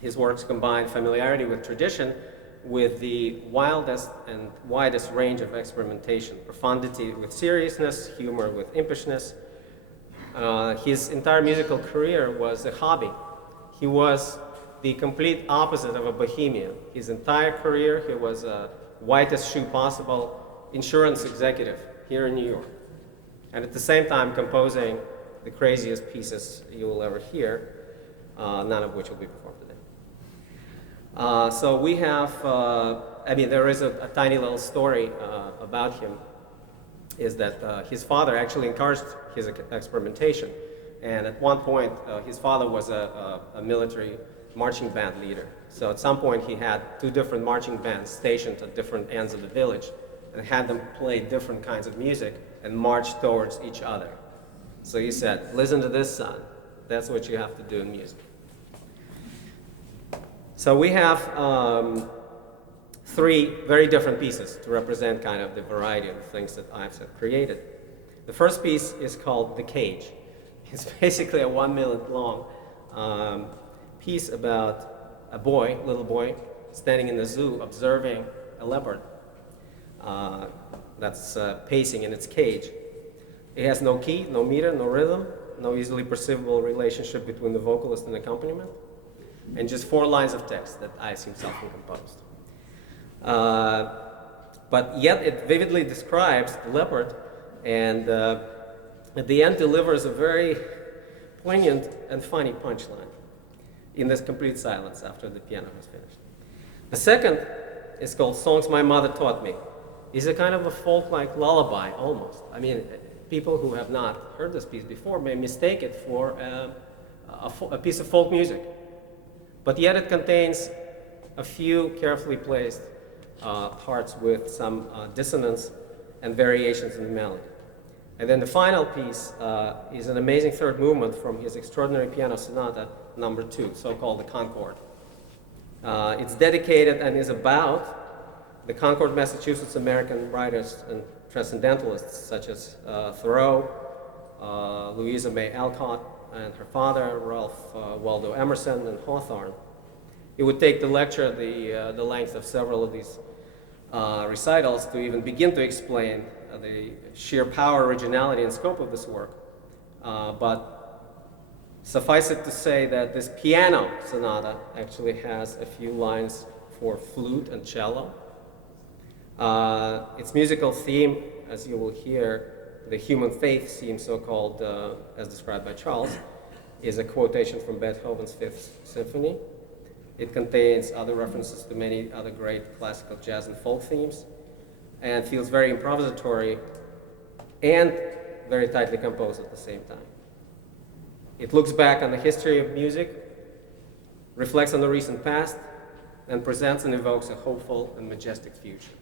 His works combine familiarity with tradition with the wildest and widest range of experimentation, profundity with seriousness, humor with impishness. His entire musical career was a hobby. He was the complete opposite of a bohemian. His entire career, he was a whitest shoe possible insurance executive here in New York. And at the same time composing the craziest pieces you will ever hear, none of which will be performed today. So we have, there is a tiny little story about him, is that his father actually encouraged his experimentation. And at one point, his father was a military marching band leader. So at some point, he had two different marching bands stationed at different ends of the village and had them play different kinds of music and march towards each other. So he said, listen to this, son. That's what you have to do in music. So we have three very different pieces to represent kind of the variety of the things that Ives have created. The first piece is called The Cage. It's basically a 1 minute long piece about a little boy, standing in the zoo observing a leopard that's pacing in its cage. It has no key, no meter, no rhythm, no easily perceivable relationship between the vocalist and accompaniment, and just 4 lines of text that Ives himself composed. But yet it vividly describes the leopard, and at the end delivers a very poignant and funny punchline in this complete silence after the piano has finished. The second is called Songs My Mother Taught Me. It's a kind of a folk-like lullaby, almost. I mean, people who have not heard this piece before may mistake it for a piece of folk music. But yet it contains a few carefully placed parts with some dissonance and variations in the melody. And then the final piece is an amazing third movement from his extraordinary piano sonata number 2, so-called the Concord. It's dedicated and is about the Concord, Massachusetts American writers and transcendentalists such as Thoreau, Louisa May Alcott, and her father, Ralph Waldo Emerson, and Hawthorne. It would take the lecture the length of several of these recitals to even begin to explain the sheer power, originality, and scope of this work. But suffice it to say that this piano sonata actually has a few lines for flute and cello. Its musical theme, as you will hear, the human faith theme, so-called, as described by Charles, is a quotation from Beethoven's Fifth Symphony. It contains other references to many other great classical jazz and folk themes, and feels very improvisatory and very tightly composed at the same time. It looks back on the history of music, reflects on the recent past, and presents and evokes a hopeful and majestic future.